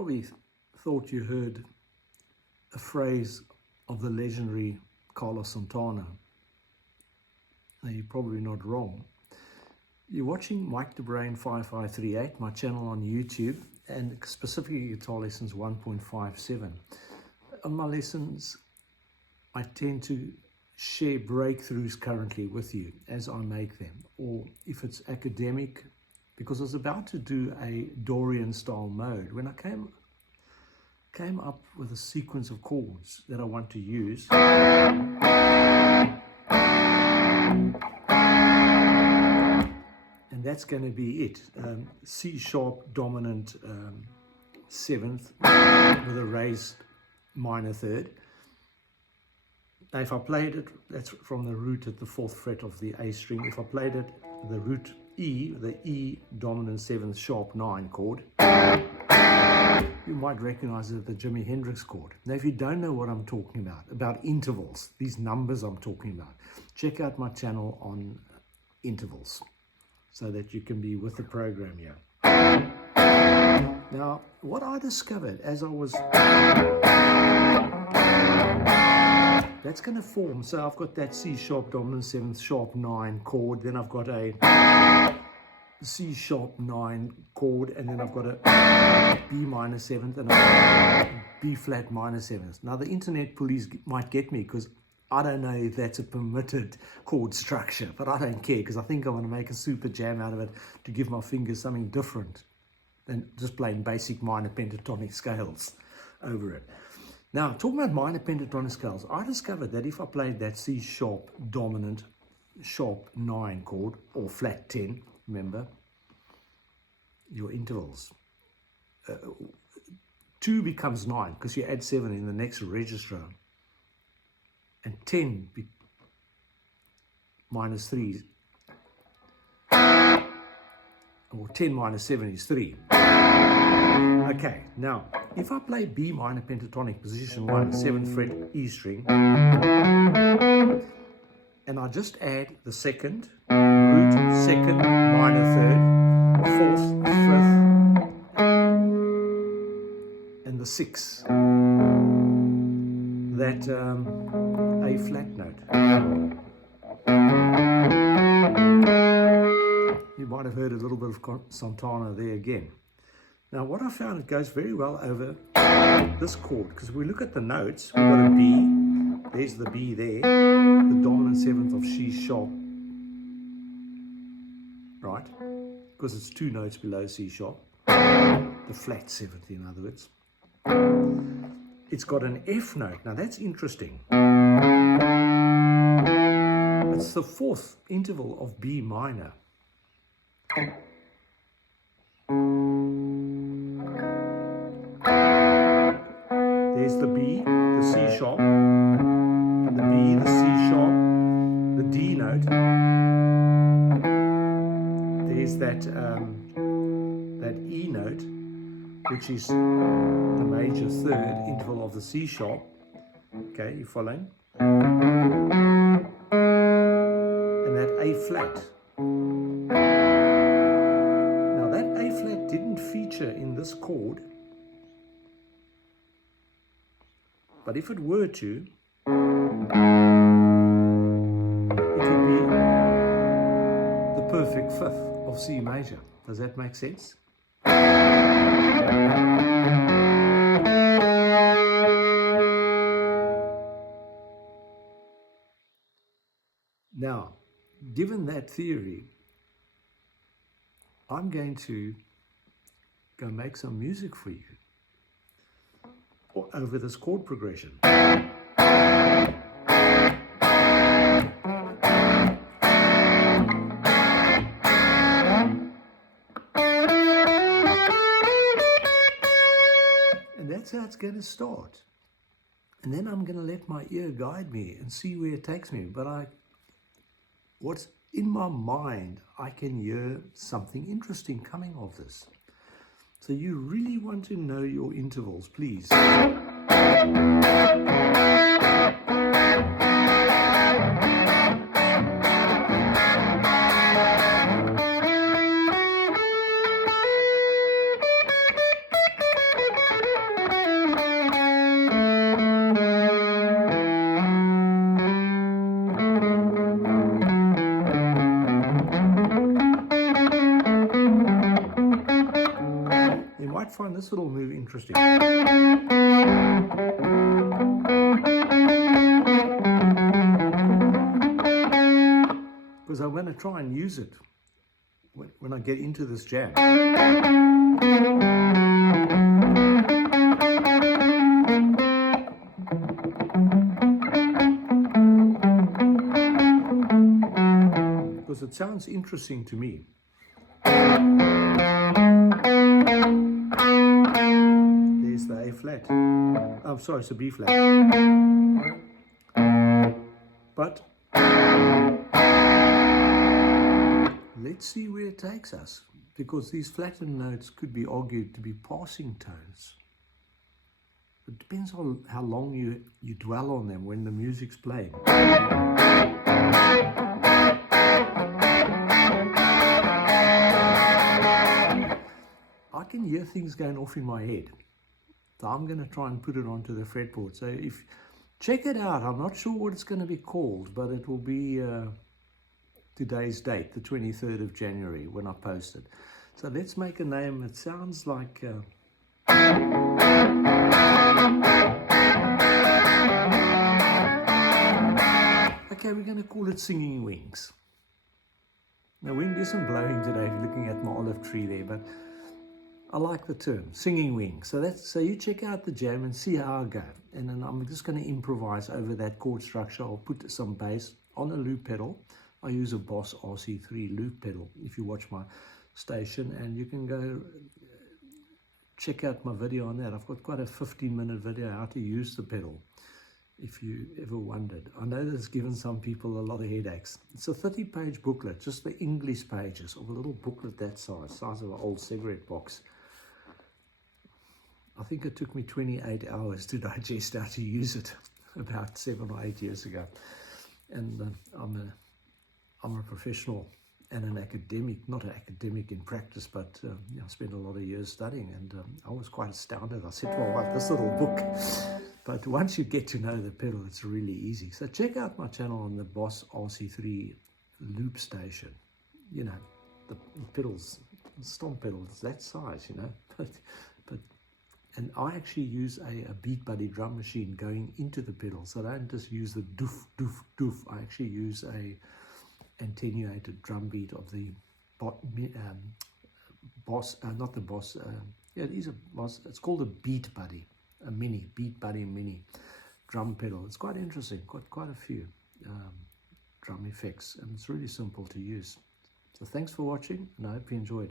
probably thought you heard a phrase of the legendary Carlos Santana. Now, you're probably not wrong. You're watching Mike the Brain 5538, my channel on YouTube, and specifically Guitar Lessons 1.57. On my lessons, I tend to share breakthroughs currently with you as I make them, or if it's academic, because I was about to do a Dorian style mode when I came up with a sequence of chords that I want to use. And that's going to be it. C sharp dominant 7th with a raised minor 3rd. Now if I played it, that's from the root at the 4th fret of the A string. If I played it, the root E, the E dominant 7th sharp 9 chord, you might recognize it as the Jimi Hendrix chord. Now if you don't know what I'm talking about intervals, these numbers I'm talking about, check out my channel on intervals so that you can be with the program here. Now what I discovered as I was, that's going to form, so I've got that C sharp dominant 7th sharp 9 chord, then I've got a C sharp 9 chord, and then I've got a B minor 7th and a B flat minor 7th. Now the internet police might get me because I don't know if that's a permitted chord structure, but I don't care because I think I want to make a super jam out of it to give my fingers something different than just playing basic minor pentatonic scales over it. Now, talking about minor pentatonic scales, I discovered that if I played that C sharp dominant sharp 9 chord, or flat 10, remember, your intervals, 2 becomes 9 because you add 7 in the next register, and 10 minus 3, or 10 minus 7 is 3. Okay, now, if I play B minor pentatonic position 1, 7th fret E string, and I just add the 2nd, root, 2nd, minor 3rd, 4th, 5th, and the 6th, that A flat note. You might have heard a little bit of Santana there again. Now what I found, it goes very well over this chord, because if we look at the notes, we've got a B, there's the B there, the dominant 7th of C sharp, right, because it's 2 notes below C sharp, the flat 7th in other words. It's got an F note. Now that's interesting. It's the 4th interval of B minor. There's the B, the C sharp, the B, the C sharp, the D note. There's that E note, which is the major 3rd interval of the C sharp. Okay, you following? And that A flat. Now that A flat didn't feature in this chord, but if it were to, it would be the perfect 5th of C major. Does that make sense? Now, given that theory, I'm going to go make some music for you over this chord progression. And that's how it's going to start. And then I'm going to let my ear guide me and see where it takes me. But what's in my mind, I can hear something interesting coming of this. So you really want to know your intervals, please. find this little move interesting. Because I'm going to try and use it when I get into this jam. Because it sounds interesting to me. There's the A flat. I'm sorry, it's a B flat. But let's see where it takes us, because these flattened notes could be argued to be passing tones. It depends on how long you dwell on them when the music's playing. I can hear things going off in my head, so I'm going to try and put it onto the fretboard. So check it out. I'm not sure what it's going to be called, but it will be today's date, the 23rd of January, when I post it. So let's make a name. It sounds like okay, we're going to call it Singing Wings. Now, wind isn't blowing today if you're looking at my olive tree there, but I like the term, Singing Wings. So you check out the jam and see how I go. And then I'm just going to improvise over that chord structure. I'll put some bass on a loop pedal. I use a Boss RC3 loop pedal if you watch my station, and you can go check out my video on that. I've got quite a 15-minute video how to use the pedal, if you ever wondered. I know that's given some people a lot of headaches. It's a 30-page booklet, just the English pages of a little booklet that size of an old cigarette box. I think it took me 28 hours to digest how to use it about 7 or 8 years ago. And I'm a professional and an academic, not an academic in practice, but I spent a lot of years studying, and I was quite astounded. I said, well, what, this little book? But once you get to know the pedal, it's really easy. So check out my channel on the Boss RC3 loop station. You know, the pedals, the stomp pedals, that size, you know. And I actually use a Beat Buddy drum machine going into the pedals. So I don't just use the doof, doof, doof. I actually use a attenuated drum beat of the Boss, not the Boss, yeah, it is a Boss. It's called a Beat Buddy, a mini, Beat Buddy mini drum pedal. It's quite interesting, got quite a few drum effects, and it's really simple to use. So thanks for watching, and I hope you enjoyed.